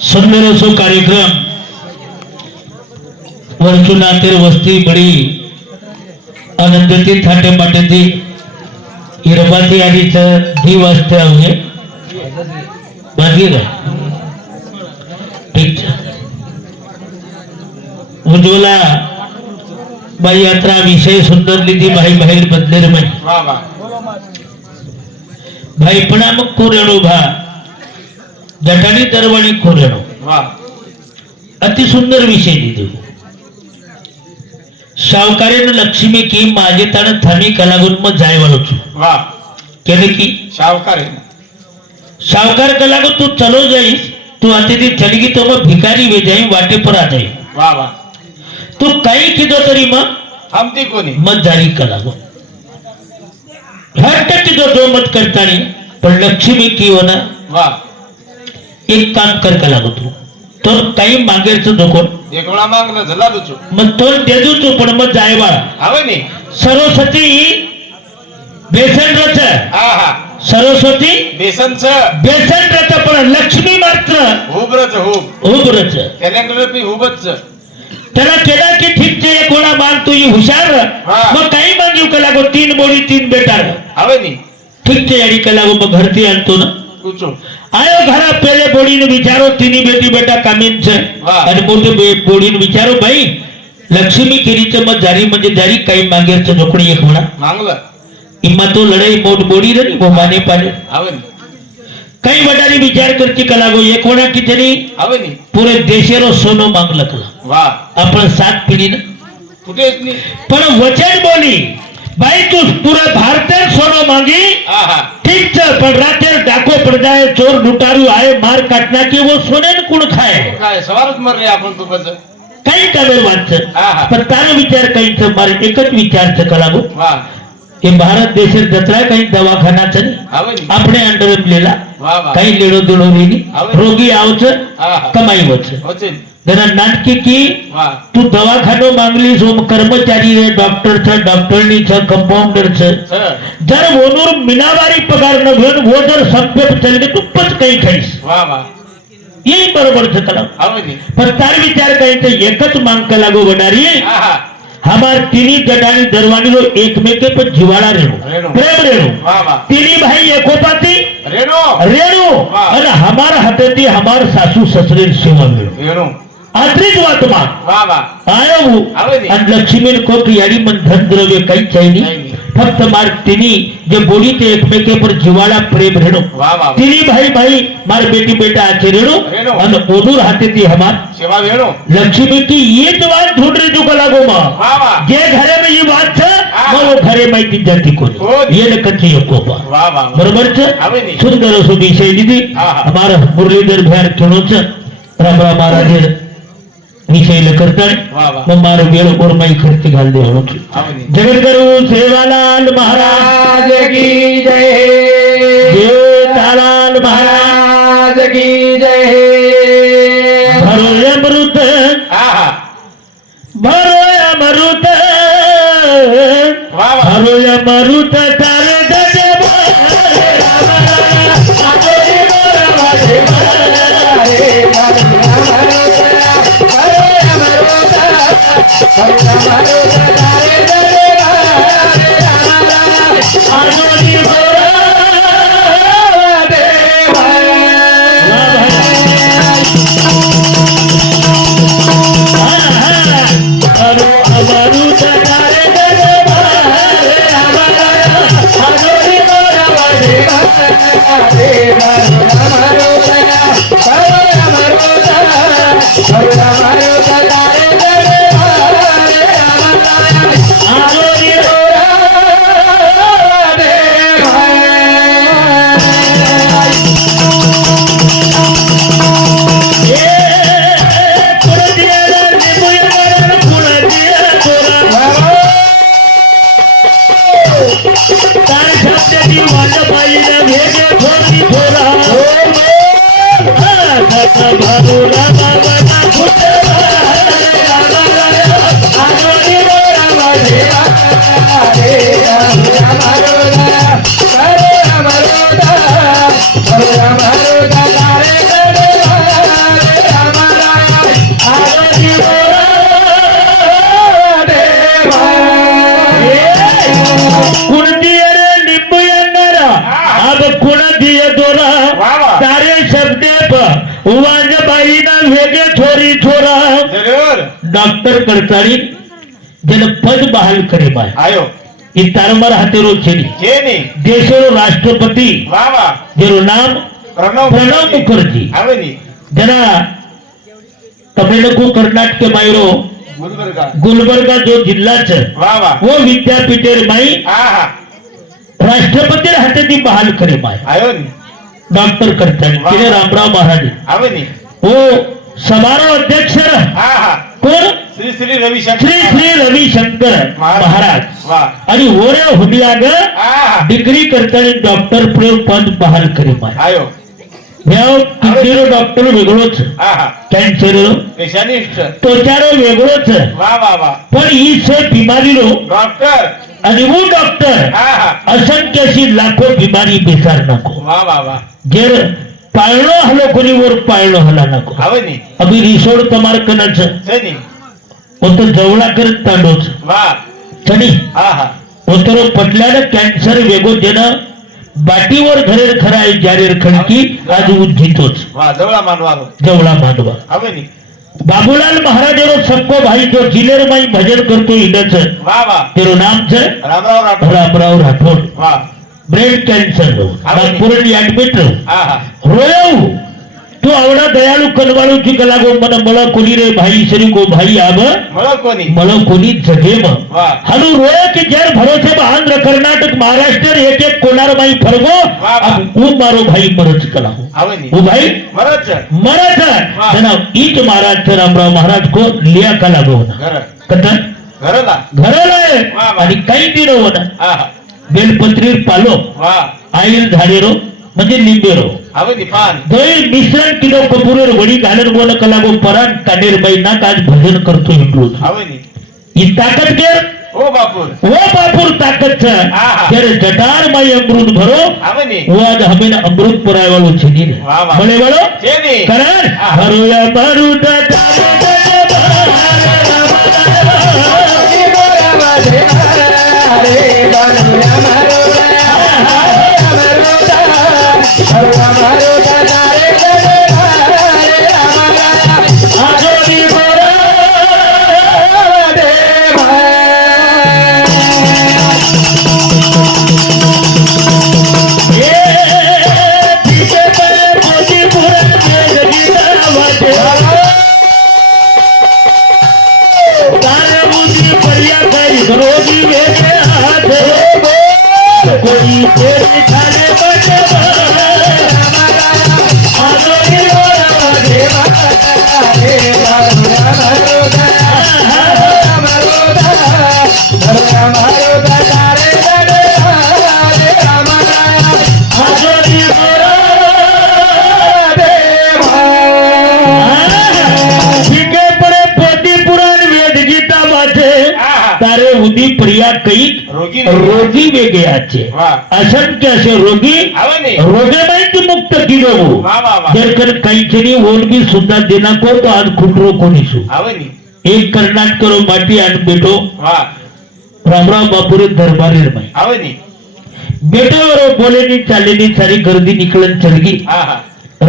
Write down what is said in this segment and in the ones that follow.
सुंदर असो कार्यक्रम वर्चुनातिर वस्ती बड़ी आनंदती थाटे माटेती इरबाती आदीच दी वाजते आहे बाकी का ठीक उज्ज्वला बाई यात्रा विषय सुंदर लिधी भाई बाहेर बदलेर भाई पण मग कोरेणो भा जटानी दरवाणी कोरेणो अति सुंदर विषय लिधी शावकारेन लक्ष्मी की माझे तण थामी कलागुण मग जायवालो छु केले की शावकार कलागो तू चलो जाईस तू आते ती चलगी तो मग भिकारी वे जाई वाटे पर आ जाई तू काही किदो तरी मग हमती कोणी मत जारी कलागो हर किदो जो मत करता नहीं पण लक्ष्मी की होना एक काम कर कलागो तू तो काही मागेरचं जोकोन एकोणा मागणं झाला दुचो मग तो देजू तू पण मग जाय बाळा हवे नी सरस्वती बेसन रच सरस्वती बेसनच बेसन रच पण लक्ष्मी मात्र हुबरच उबरच त्याने पी हुबच त्याला केला की ठीक आहे कोणा मान तू हुशार मग काही मागीव कलागो 3 बोडी 3 बेटार हवे नी ठीक आहे यारी कलागो मग घरती आणतो ना पूछो आयो घरा पहले बोड़ी ने विचारो तीनी बेटी बेटा कामीन छे आणि मोठे बोड़ी ने विचारो भाई लक्ष्मी केरीच मत जारी म्हणजे जारी काही मागेरच जोकणी एक म्हणा मागला इमा तो लढाई मोठ बोड़ी रे वो माने पाले हवे काही वडारी विचार करची कलागो एक होना की तरी हवे नी पूरे देशेरो सोनो मांग लकला वाह आपण 7 पिढी ना कुठेच नी पण वचन बोली भाई तू पूरे भारत सोनो मांगी ठीक है पर रातेर डाको पड़ जाए चोर लुटारू आए मार काटना की वो सोने कुण खाए काय सवारच मरले आपण तू बस काही कामेर वाच पण तारे विचार काही मारे एकच विचार कलागो वाह हे भारत देशात जत्रा काही दवाखानाच આપણે अंडर लेला काही लेडो देडो रेनी रोगी आवच कमाई वच जरा नाटकी की तू दवाखानो मांगली जो कर्मचारी रे डॉक्टर छ डॉक्टरनी छ कंपाउंडर छ जर वोनूर मिनावारी पगार न घेऊन वो जर संपेप चलगे तू पच काही खाईस वाह वाह यही बरोबर छ कला पण तार विचार काही ते एकच मांग कलागो वडारी हमार तीनी जटानी दरवानी रो एकमेके पर जिवाड़ा रेणु प्रेम रेणु तीनी भाई एकोपाती रेणु और हमार हाथेती हमार सासू ससरे सेवा मिळो आत्रीच वातमा आयो आणि लक्ष्मी को की याडी मन धन द्रव्य काही चाहिए फक्त मार तिनी जे बोली ते एकमेके पर जिवाड़ा प्रेम रेणु तिनी भाई भाई मार बेटी बेटा आचे रेणु और ओदूर हाथे थी हमार सेवा रेणु लक्ष्मी की ये तो बात ढूंढ रही तू कलागो मां जे घरे में ये बात है वो घरे में की जाती को ये न कच्ची कोपा बरोबर छ सुंदर सो विषय दीदी हमारा मुरलीधर भैर खेळो छ रामराव महाराज विषय करता मग मारो वेळ कोरमाई खर्च घाल दे हो जगद्गुरु सेवालाल महाराज की जय देवतालाल महाराज की जय भरो अमृत भरो अमृत भरो अमृत तारे दे Hare माझ्या बाईना वेगळे छोरी छोरा जरूर डॉक्टर करतारी जन पद बहाल करे बाय आयो ई तारमर हातेरो छेनी जे ने देशरो राष्ट्रपति वाह वाह जेरो नाम प्रणव मुखर्जी आवे नी जना तमिलनाडु कर्नाटक मायरो गुलबर्गा जो जिल्हा છે वाह वाह वो विद्यापीठेर माई आहा राष्ट्रपति हाथे ती बहाल करे माय आयो नी डॉक्टर करतारी वाह. तिने रामराव महाराज आवे नी वो समारोह अध्यक्ष आहा कोण श्री श्री रविशंकर श्री श्री रविशंकर महाराज वाह आणि ओरे हुडियाग आहा डिग्री करताना डॉक्टर पद बहाल करे माय आयो ह्या कितीरो डॉक्टर वेगळोच आहा कॅन्सर पेशनिस्ट त्वचारो वेगळोच वाह वाह वाह पण ही से बीमारी रो डॉक्टर आणि वो डॉक्टर आहा असंख्य अशी लाखो बीमारी बेसार नको वाह वाह वाह जेर पाळणो हलो कोणी वर पाळणो हला नको आवे नी अभी रिसोड तमार कनच सनी तो जवळा करत तांडोच वाह चणी आहा उतरो पटल्यानं कॅन्सर वेगो देणं बाटीवर घरेर खराय जारेर खडकी आज उज्जितोच वाह जवळा मानवारो जवळा मांडवा आवे नी बाबूलाल महाराजेरो सबको भाई जो जिलेर माई भजन करतो इडच वाह वाह तेरो नाम छे रामराव राठोड रामराव राठोड वाह ब्रेन कैंसर रो नागपुर एडमिट रो आहा रोयऊ तू आवडा दयाळू कनवाळू ची कलागो मन मला कोणी रे भाई श्री को भाई आब मला कोणी मला कोणी जगेम वाह हलू रोया की जर भरोसे आंध्र कर्नाटक महाराष्ट्र एक एक कोणार बाई फरगो वाह, वाह. अब वो मारो भाई मरच कला आवे नी वो भाई मरच मरच वाह. जनाब ईट महाराज से रामराव महाराज को लिया कला गो घर कथा घरला घराला आहे वाह, वाह. आणि काही दिन होना आहा बेलपत्री पालो वाह आईल झाडेरो म्हणजे लिंबेरो आवे नी पान दोन मिश्रण किलो कपूरेर वडी घालर बोल कलागो परान कानेर बाई ना आज भजन करतो हिंदू आवे नी ही ताकत के ओ बापूर वो बापुर ताकत छ आहा. तेरे जटार माई अमृत भरो आवे नी वो आज हमें अमृत पुराय वालो छेनी रे वाह, वाह. बोले बोलो जे नी करण आहा. भरो या भरू जटार रोगी वेगे हाथ कोई तेरे खाने बने तारे उदी प्रिया कई रोगी वेगे आचे असंख्य असे रोगी आवे नी रोगे माहिती मुक्त किलो वाह वाह वाह जर काही जणी ओळखी सुद्धा देना को तो आज खुटरो कोणीसू आवे नी एक कर्नाटकरो माटी आन बेटो वाह रामराव बापुरे दरबारेर माई आवे नी बेटो बोलेनी चालेनी सारी गर्दी निकलन चलगी आहा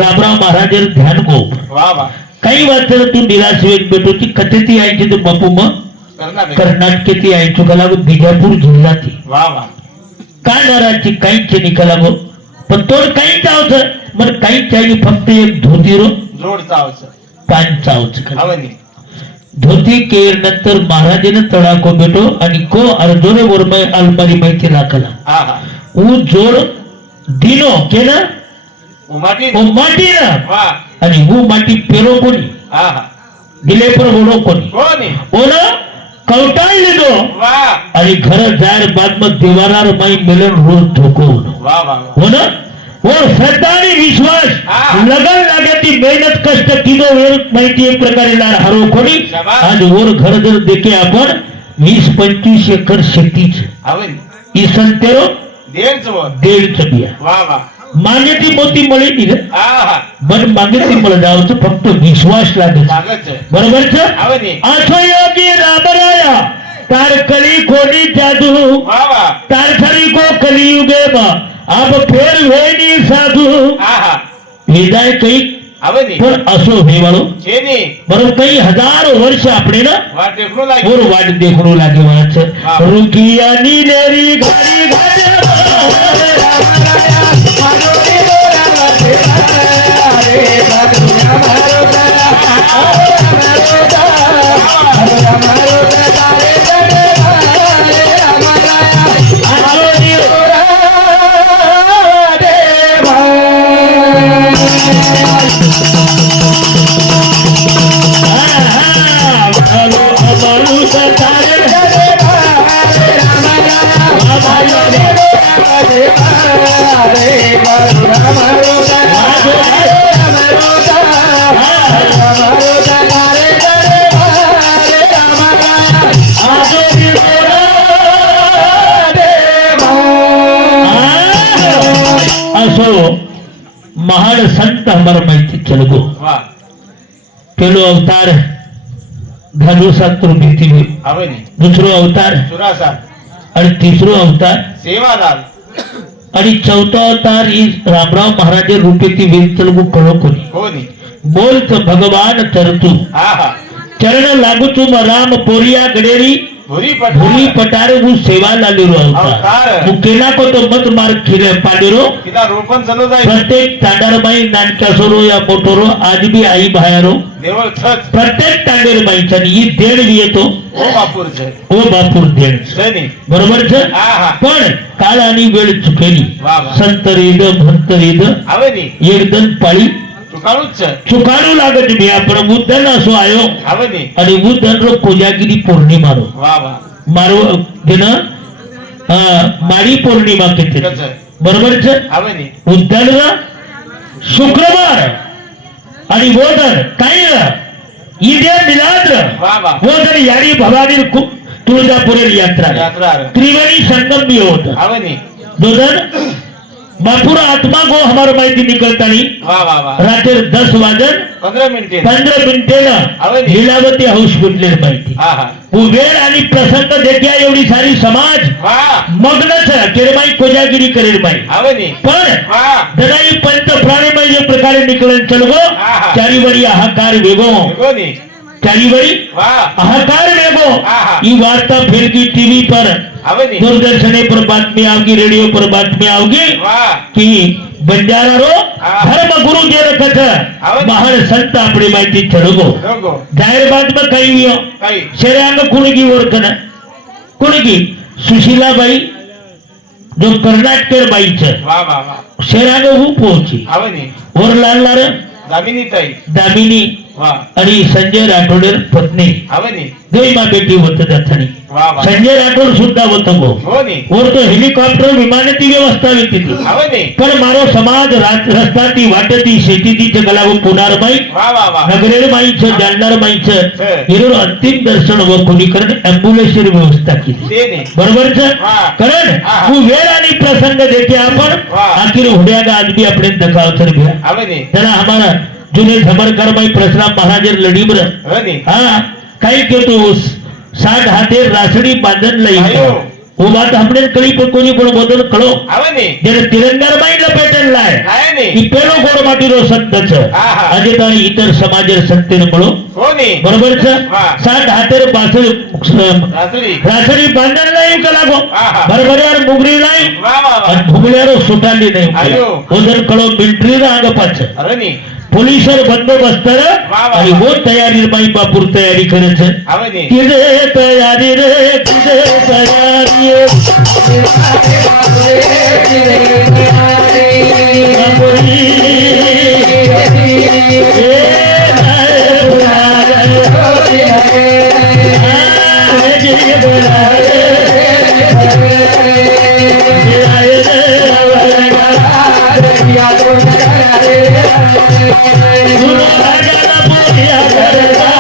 रामराव महाराजेर ध्यान को वाह वाह काही वाचलं तू निराश वेग बेटो ती कथेती आयची तो बापू मग कर्नाटक कर्नाटकेती आयचो कलागो बिजापूर जिल्ह्याती वाह वाह काय नाराची काहीच निकलागो पण तोड काही चावच मग काही चाहिए फक्त एक धोती रो जोड चावच पान चावच आवे नी धोती केर नंतर महाराजेने तडाको बेटो आणि को अर्जोने वरमय अलमारी माहिती राखला आहा ऊ जोड दिनो केला उमाटी ओ माटी ना वाह आणि हू माटी पेरो कोणी आहा दिले पर ओढो कोणी कोणी ओला कवटाळ लिदो वाह आणि घर जायर बाद मग दिवारार माई मिलन रोज धोको वाह वाह हो ना वो श्रद्धा आणि विश्वास हा. लगन लागाती मेहनत कष्ट किलो वेळ माहिती एक प्रकारे लार हरो कोणी शाबास. आज वर घर जर देखे आपण 20-25 एकर शेतीच आवे नी इसन तेरो देच व देड बिया वाह वाह मागेती मोती मळी दिलं आहा पण मागेती मला जावचं फक्त विश्वास लागेल लागच बरोबर आवे नी असो योगी रामराया तार कली कोणी जादू वाह वाह तार खरी को कलियुगे अब फेर वेनी साधू आहा विदाय कई આવે ને પણ અસો ભેવાળો છે ને બરોબર કઈ હજારો વર્ષ આપણે ને વાત એકલું લાગે ઓર વાટ દેખણું લાગે વાત છે હા. રૂકિયાની લેરી ગાડી ગાડે महान संत हमारा माहिती चल गो વાહ પેલો અવતાર ધનુષાસ્ત્ર પૃથ્વી આવે ને दूसरो अवतार સુરાસા आणि तिसरो अवतार સેવાલાલ आणि चौथा अवतार ही रामराव महाराज रूपेती वीर चलगू कळो कोणी કોની बोलत भगवान तरतू હા હા चरण लागू तुम राम पोरिया गडेरी ભૂરી भूरी પટા पटारे वो सेवा लालेरो अवतार अवतार. वो केला को तो मत मार खिले पाडेरो तिला रोपण चालू जाईल प्रत्येक तांडारबाई नानकासोरो या मोटोरो आज भी आई बाहेरो देवळ छत प्रत्येक तांडेरबाईचा ही देण बी येतो ओ बापूर છે ओ बापूर देण છે ને बरोबर છે હા હા पण काळ आणि वेळ चुकेली वा वा संत रेद भक्त रेद આવે ને एकदम पाळी ચુકાણું જ છે चुकाणू लागत मी आपण बुद्धन असो आयो આવે ને आणि बुद्धन रो कोजागिरी पौर्णिमारो વાહ વાહ मारो दिन माडी पौर्णिमा केते છે बरोबर છે આવે ને बुद्धन शुक्रवार आणि वोदन काय ईदे मिलाद વાહ વાह वोदन यारी भवानी तुळजापुरेर यात्रा યાત્રા આવે त्रिवेणी संगम भी होता આવે ને दोदन बापूरा आत्मा को हमारा माहिती निकलतानी વાહ વાહ वाह रात्री 10 वाजन 15 મિનિટે 15 मिनिटेला आवडली. लीलावती हाऊस कुठलेली माहिती હા હા वेळ आणि प्रसंग देखील एवढी सारी समाज વાહ मग्नच केरमाई कोजागिरी करेल माई આવે ને पण વાહ दराई पंच प्राणीमय जे प्रकारे निकलन चलगो आहा. चारी वरी हाहाकार वेगो એવો ને चारी वरी વાહ हाहाकार वेगो आहा. ये वार्ता फिर की टीवी पर આવે ને दूरदर्शन पर बातमी आओगी रेडियो पर बातमी आओगी વાહ की बंजारा रो आहा. धर्म गुरु जे रखत आवडली. महान संत आपली माहिती चलगो રોગો जाहीर बातमी काही वियो કઈ शरीरांग कुणगी ओळखना कुणगी सुशीलाबाई जो कर्नाटकेर बाईच વાહ वाह वाह शरीरांग हू पोहोची આવે ને वर लालणार દામિની તાઈ दामिनी વાહ आणि संजय राठोडेर पत्नी આવે ने दोई मा बेटी होत जातानी વાહ વાહ संजय राठोड सुद्धा होत गो हो ने वर तो हेलिकॉप्टर विमानाची व्यवस्था होती ती આવે ने पण मारो समाज रस्ता ती वाटती शेती ती गलाव पुणार बाई વાહ वाह वाह नगरेर माईच जालनार माईच છે. हिरो अंतिम दर्शन व कोणी कारण ॲम्ब्युलन्सची व्यवस्था केली તે ને बरोबर છે हा. कारण हा. तू वेळ आणि प्रसंग देखे आपण वा. आखिर हुड्यागा आज भी अपने दखाव तर घ्या આવે ने त्याला हमारा जुने झमरकर माई परशुराम महाराज लढीबर हो ने हाँ काही के तो 60 हाथे रासडी बांधन लई आयो. वो बात हमने कड़ी पर कोणी कोण बदल कळो આવે ने जर तिरंगार बाई लपेटन लाय आहे ने की पेलो गोड माटीरो संत छ आहा. अजे ताणी इतर समाजेर संतेन મળો हो ने बरोबर છે वा. 60 हाथेर पासळ રાત્રી रासडी बांधन लाई का लागो आहा. बरोबर यार मुगरी लाई વાહ વાહ વાહ आणि भुगल्यारो सुटाली नाही आयो. ओझर कळो मिलिटरी रा आग पाछ अरे ने पोलीसर बंदोबस्त वा. आणि वो तयारी बाई बापूर तयारी करे છે આવે ने किदे तयारी रे किदे तयारी बाबुरी ए नारे बुलारे आए जी बुलारे आए रे सुनो राजा ना बोलिया करता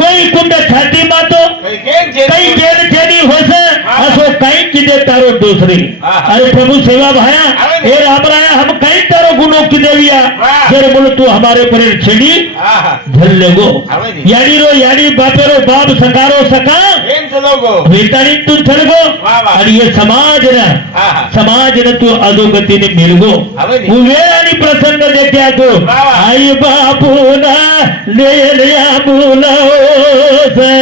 કોઈ કુંડ છાતી માં તો કઈ જેલ જેની હોશે असो कहीं किदे तारो दूसरी अरे प्रभु सेवा भाया ए राम राया हम कहीं तारो गुनो किदे लिया जर बोल तू हमारे पर छेड़ी झल लेगो यानी रो यानी बापेरो बाप सकारो सका एम चलोगो वेतानी तू चलगो और ये समाज ने तू अधोगति ने मिलगो उवेरानी प्रसंग देखा तो आई बापू ना ले लिया बुलाओ से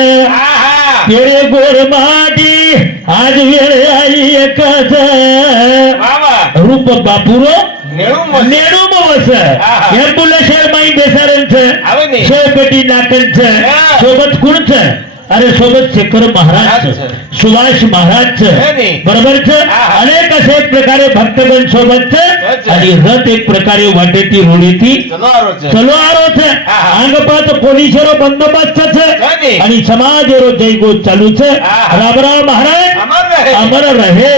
तेरे गोर माटी आज वेळ आई एकच रूप बापुरो नेणू मवस एम्बुलेशर माई बेसारंच शेवकटी नाटंच सोबत कुणच अरे सोबत शेखर महाराज सुभाष महाराज बरोबरच अनेक असे प्रकारे भक्तगण सोबत आणि रथ एक प्रकारे वाटेती रोडीती चलो आरोच अंगपात पोलिसरो बंदोबस्तच आणि समाज रो जयगो चालूच रामराव महाराज अमर रहे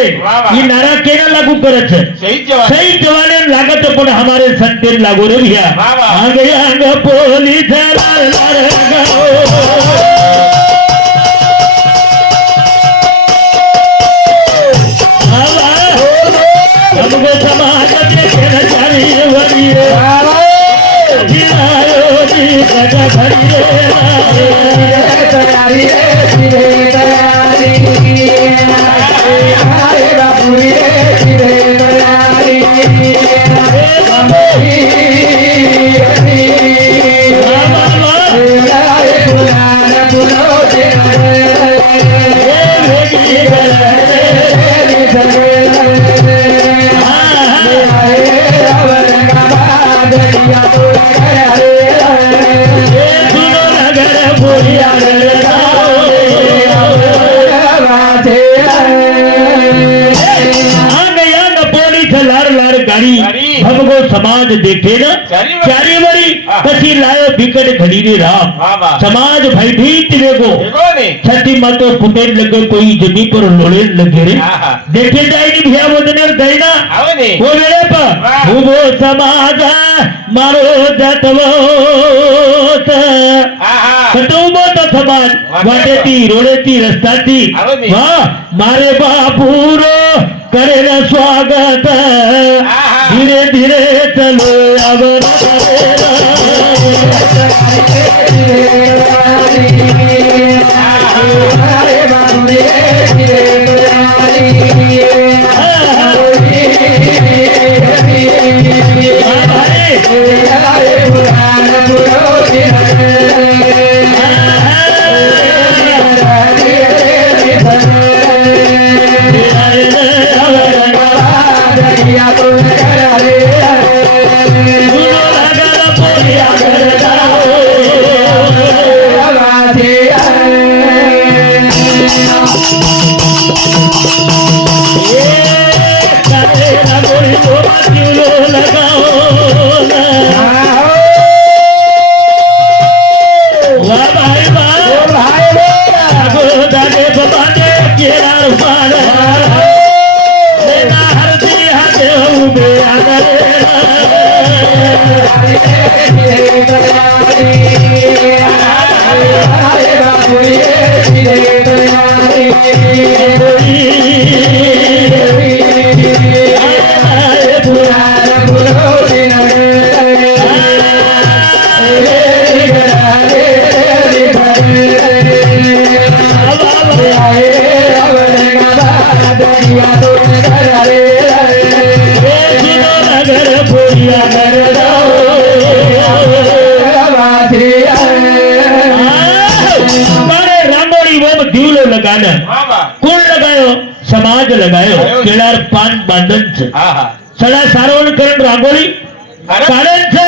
ही नारा केना लागू करच सही जवाने लागत पण हमारे संतेन लागू रे भैया आगे अंग पोलीस हमको समाज में कर्मचारी वरिए जिलायो जी जगह भरिए तैयारी तैयारी हरे बाबूरी तैयारी हमको समाज देखे न चारी वरी पछी लायो बिकट घड़ी रे राम समाज भयभीत वेगो छठी मातो फुटे लगे कोई जमी पर लोड़े लगे रे देखे जाए नी भैया वदने गई ना वो वेळे पर वो समाज मारो जतवो कटुंबो तो समाज वाटेती रोडेती रस्ताती वाह मारे बापूरो करेला स्वागत धीरे धीरे चलो अवर કોણ લગાયો? સમાજ લગાયો. કેળાર પાન બાંધન છે. સડા સારવણ કરણ રાંગોળી કાઢે છે.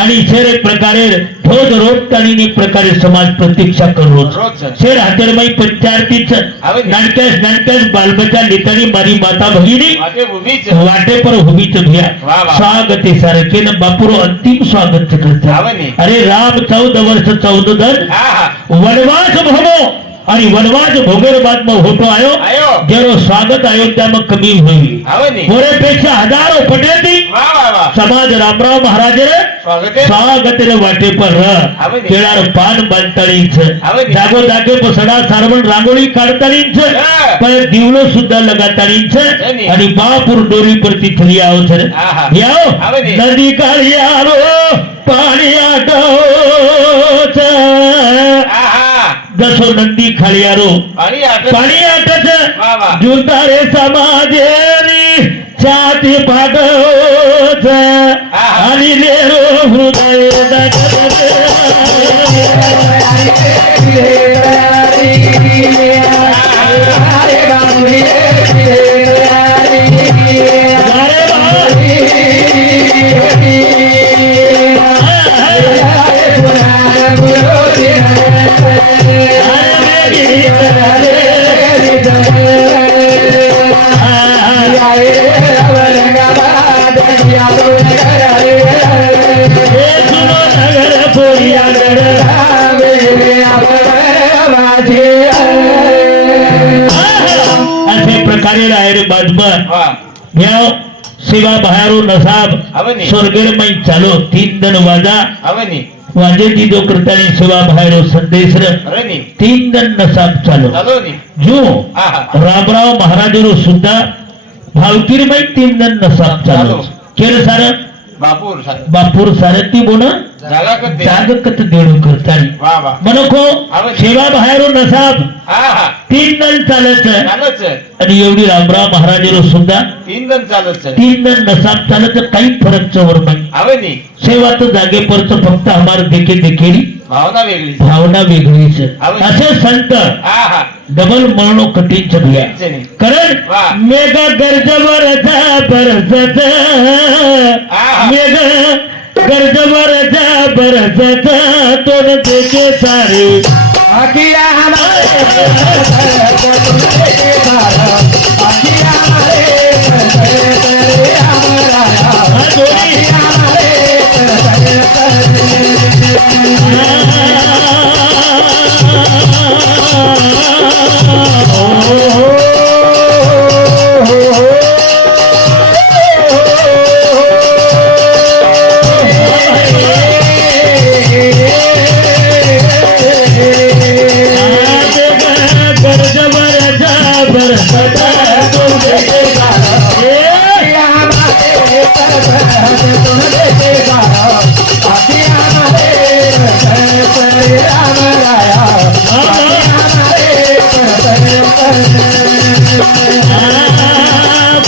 आणि शेर एक प्रकारे ढोज रोजतानी प्रकारे समाज प्रतीक्षा करतो शेर हातेरमाई पंचायतीच नाटक्यास बालबच्चा लेतानी मारी माता भगिनी वाटे पर उभीच भिया स्वागते सारखे न बापुरो अंतिम स्वागत करता. अरे राम 14 वर्ष 14 धन वनवास भोगो आणि वनवास भोगेर बाद में होतो आयो जेरो स्वागत अयोध्या में कमी हुई मोरे पेक्षा हजारों पटेती समाज रामराव महाराज स्वागत रे वाटे पर केळार पान बांधतानी जागो जागे पर सडा सारवण रांगोळी काढतानी पर दिवलो सुद्धा लगातानी आणि बापूर डोरी परती थरी आओ छे याओ नदी काळी आलो पाणी आटो दसो नंदी खाळियारो पाणी आटच जुतारे समाजेनी छाती पाडोच आणि लेरो हृदय सेवा बहारो नसाब स्वर्गेर में चालो 3 दिन वाजा वाजे दीदो करतानी सेवा बहारो संदेश 3 दिन नसाब चालो जो रामराव महाराजरो सुद्धा भावकीर में 3 दिन नसाब चालो केर सार बापूर सारती बोन जागकत देणू करतानी मनोखो सेवा बहारो नसाब 3 दिन चालत आणि एवढी रामराव महाराजरो सुद्धा 3 दिन चालत 3 दिन नसाब चालत काही फरक चवर नाही सेवा तो जागे परच फक्त हमार देखे देखेली भावना वेगळी છે असे संत डबल मरणो कठीण छबिया कारण मेघा गरजवर जा बरसत मेघ गरजवर जा बरसत तोन देखे सारे अखिया हमारे तुम देखे सारा अखिया हमारे हमारा अखिया हमारे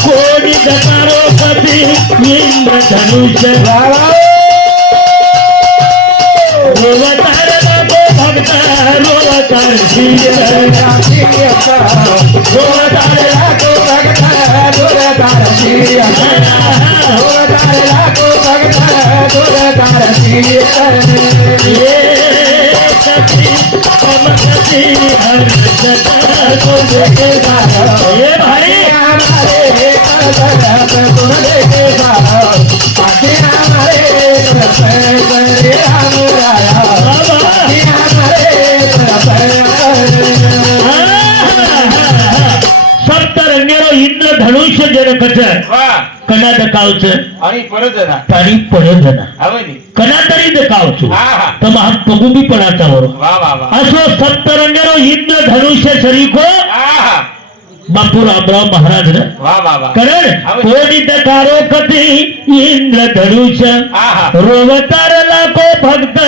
कोणी दतारो पती इंद्र धनुष रोवतार लागो भक्त रोवतार रोवतार लागो भक्त रोवतार रोवतार लागो भक्त रोवतार ये सती अमकती हर जगह को देखेगा ये भाई हमारे तुम देखेगा आखिर हमारे सप्तरंगेरो इंद्र धनुष्य जनक कणा दकावचं आणि परत जरा तारी पडत जाणार आवनी कणा तरी दकावचो हा हा तर महा पगुबी पडाचा वर वा वा वा असो सप्तरंगेरो इंद्र धनुष्य शरीको हा हा बापू रामराव महाराज न वा वा वा कारण कोणी दकारो कधी इंद्र धनुष्य हा हा रोवतार लाखो भक्त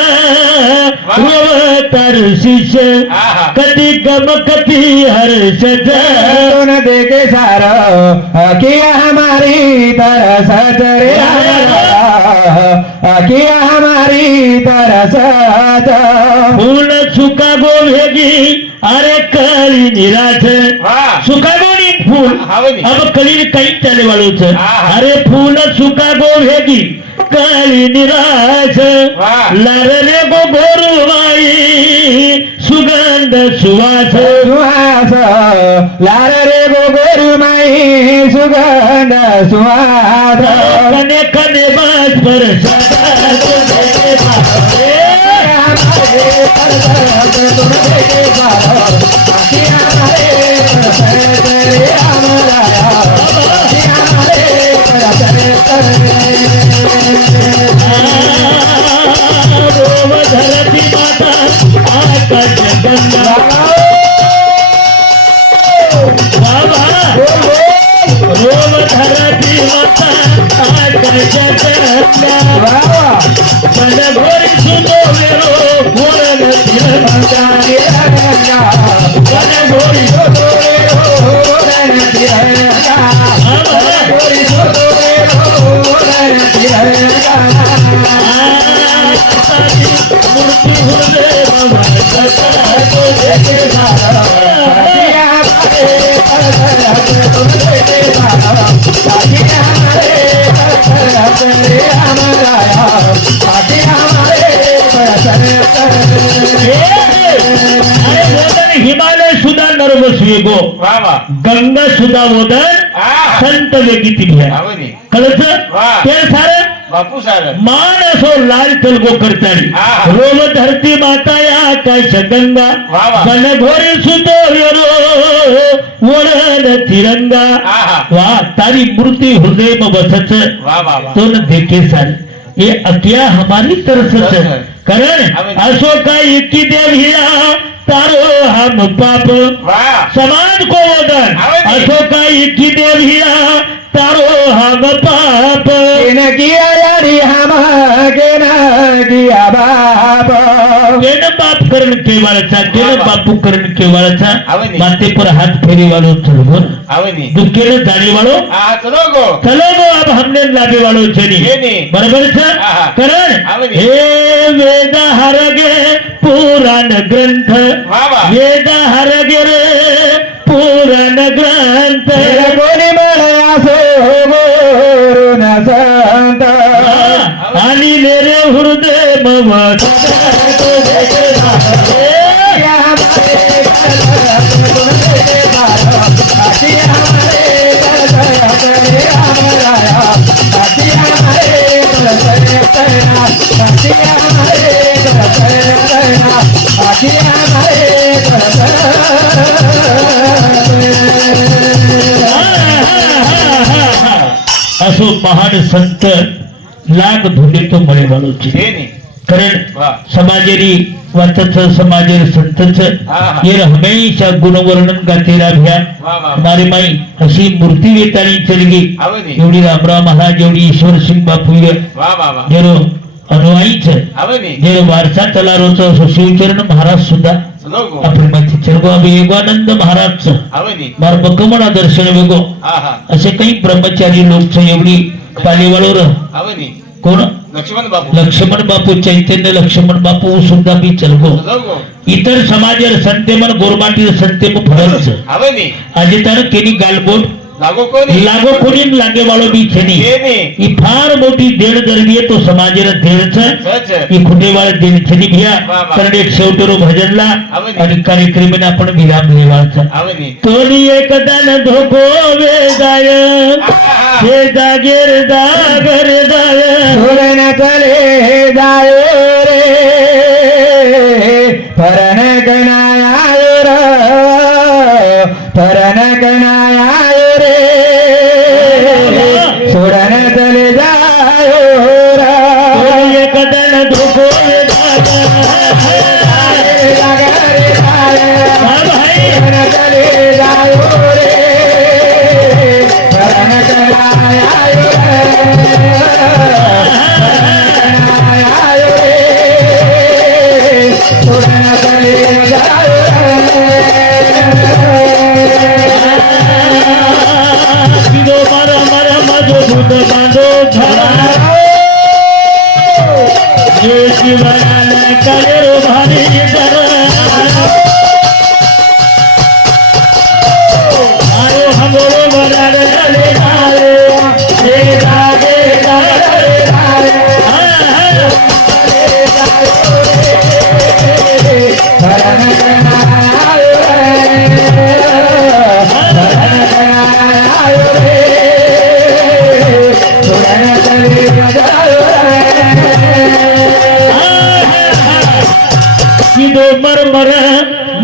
रोवतार शिष्य हा हा कधी गम कधी हर्ष सुन देखे सारो किया हमारी तरस रे किया हमारी तरस फूल सुका गोभेगी अरे कली निराश वा सुका गोनी फूल आवनी अब कली कई चले वालों से हाँ। अरे फूल सुका गोभेगी कली निराश वाह। लरले गो गोरुवाई सुगंध सुवास सुहास लार रे गोगोरु माई सुगंध सुहास कने कने बस पर सदा तुझे पावे रोम धरती माता आकाश गंगा बाबा रोम धरती माता आकाश गंगा मन घोरी सुनो मेरो घोरन तिरंगा मन घोरी मूर्ति हुए बाबा तो देखे अरे वोदन हिमालय सुधा नर्वस वेगो वा वा गंगा सुधा वोदन हा संत वेगी तिभ्या आवनी कळच वाह. ते सारं बापू सार मान असो लाल तलगो करतानी हा. रोम धरती माता या आकाश गंगा वा वा. बन घोरी सुतो रो वरण तिरंगा हा हा वा तारी मूर्ति हृदय में बसच वा वा वा तो न देखे सारे ये अकिया हमारी तरफ से तरस. कारण अशोका इतकी देविया तारो हम पाप वा समाज को वदन आवडी. अशोका इतकी देविया तारो हम पाप किया यारी हम किया बाप केन बाप करण केवाळचा केन बापू करण केवाळचा आवडी. माते पर हाथ फेरी वालो चलो आवनी दुखेन जाने वालो हा चलो गो चलो गो अब हमने लाभे वालो छनी छेनी. बरोबर છે आहा. करण आवडी. हे वेद हरगे पुराण ग्रंथ वा वा वेद हरगे रे पुराण ग्रंथ कोणी म्हणया सो गोरु न संत आणि मेरे हृदय ममत असो महान संत लाख धुले तो मळे वालो छे छेनी कारण वा समाजेरी वाचच समाजेर संतच आहा. ये हमेशा गुण वर्णन गाते राभ्या वा वा हमारी माई अशी मूर्ति वेतानी चली गई आवनी एवढी रामराव महाराज एवढी ईश्वर सिंह बापू वा वा वा जेरो अनुयायी છે आवनी જેનો વારસા ચલારો છે શિવચરણ મહારાજ સુધા चलो गो આપણે માંથી ચરગો વિવેકાનંદ મહારાજ છે आवनी માર બકમણા દર્શન વેગો हा हा असे काही ब्रह्मचारी लोक છે एवढी पालीवाळो र आवनी कोण लक्ष्मण बापू लक्ष्मण बापू चैतन्य लक्ष्मण बापू सुद्धा बी चलगो चलो गो इतर समाजेर संतेमन गोरमाटी संतेम फरक છે आवनी આજે તારે કેની ગાલબોટ लागो कोणी लागो कोणी लागे वाळो बी छेनी छेनी ही फार मोठी देण दरवी तो समाजेर देण છે सच ही खुटेवाळ देण छेनी भ्या वा, वा. कारण एक शेवटरो भजनला आवडी. आणि कार्यक्रमीने आपण विराम लेवाचा आवनी तोनी एक दान धोको वेदाय हे जागेर जागर दाय सोडन चले जायो रे फरन गणायो रे फरन गणायो रे सोड आयो रे सोडन चले जायो किदो मारा मारा माझो भूत बांधो झाला ये शिवाला काले रो भारी दर आयो हमरो बरार चले आयो हे जागे जागे किदो मरमर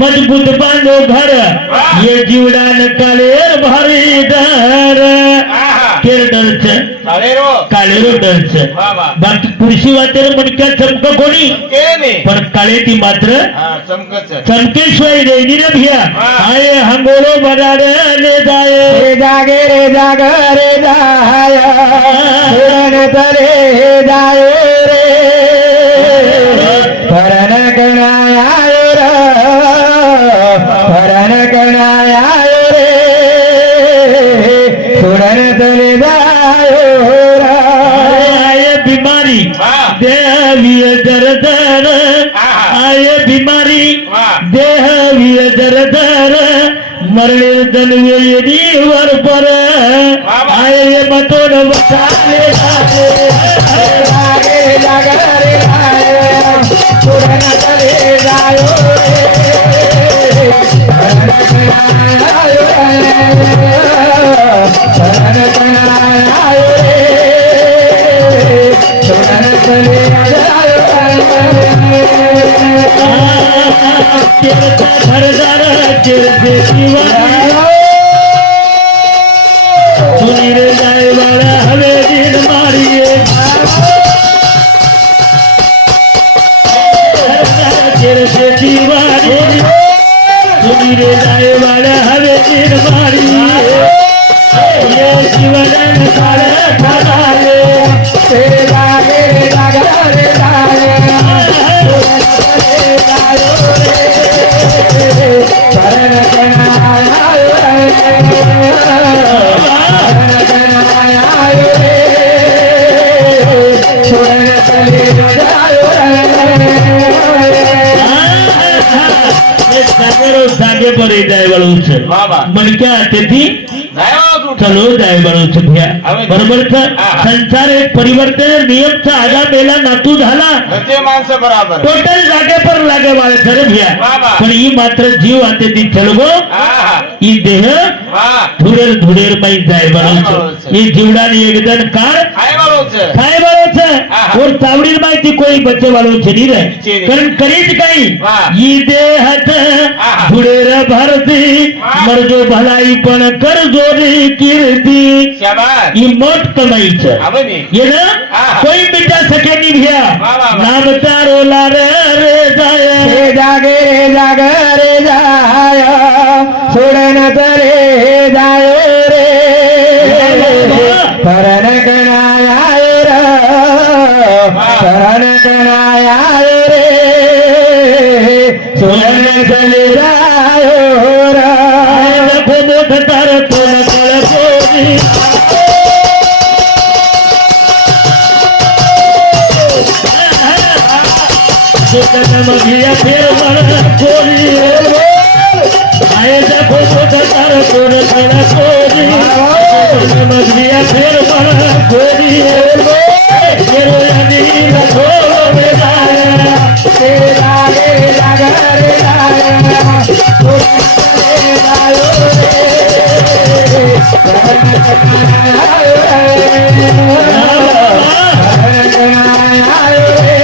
मजबूत बांधो घर ये जीवडान कालेर भारी दर केर डरच चालेरो कालेरो डरच वा वा बाकी पुरुषी वाटेर मणक्या चमक कोणी के ने पण काळे ती मात्र हा चमकच चमकेश्वरी देवी रे भिया आये हंगोलो बराड ले जाए रे जागे रे जाग रे जाय सोडन चले जायो रे परन कणायो रे परन कणायो रे सोडन चले जायो रे आये बीमारी देहवीय जरदर आये बीमारी देहवीय जरदर मरणे दनवे यदि वर पर आये ये मतोन बचाले जागे जाग रे जाय सोडन चले जायो रे परन कणायो रे परन कणायो रे सोडन चले जायो चिरता भरदार चिरते शिवानी सुनी रे जाए वाला हवे दिन मारिए चिरते दीवानी सुनी रे जाए वाला हवे दिन मारिए ये शिवनन सारे ठगाले जागे जाग रे जाय जायो रे परन कणायो रे परन कणायो रे सोडन चले जायो जागे पर जाए वालों से वा वा मणक्या तेथी जायो तू चलो जाए वालों से भैया बरोबर हा. संसार एक परिवर्तन नियमचा आगा मेला नातू झाला ते माणसं बराबर टोटल जागे पर लागे वाले सर भैया वा वा. पण ही मात्र जीव आते ती चलगो हा ई देह वा धुरेर धुरेर माई जाए बरोबर ये जीवडानी एकदम काळ काय बोलवच काय बरोबर हा. और चावडी माहिती कोई बच्चे वालों से नहीं रहे छे नहीं. कारण करीत काही वा. ई देहत हा. धुरेर भरती वा. मरजो भलाई पण कर जोरी कीर्ती शाबास ई मोठ कमाईचं आवनी ये ना हा. कोई मिटा सके नहीं भैया वा, वा, वा. नाम तारो लार रे जाए रे जागे जाग रे जाय सोडन चले जायो रे परन कणायो रे परन कणायो रे सोडन चले जायो रे देखो मोठ तार कोण कळ कोणी मगिया फेर बड़ा कोरी आए देखो मोठ तार कोण कळ कोणी मगिया फेर बड़ा कोरी केरो यानी रखो बेदाया रे जागे जाग रे जाय सोडन चले जायो रे परन कणायो रे परन कणायो रे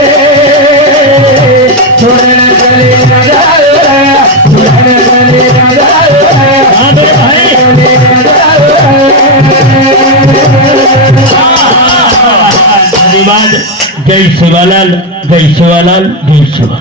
सोडन चले जायो रे सोडन चले जायो रे हाँ बे भाई चले जायो रे धन्यवाद जय शिवालाल जय शिवालाल जय शिवा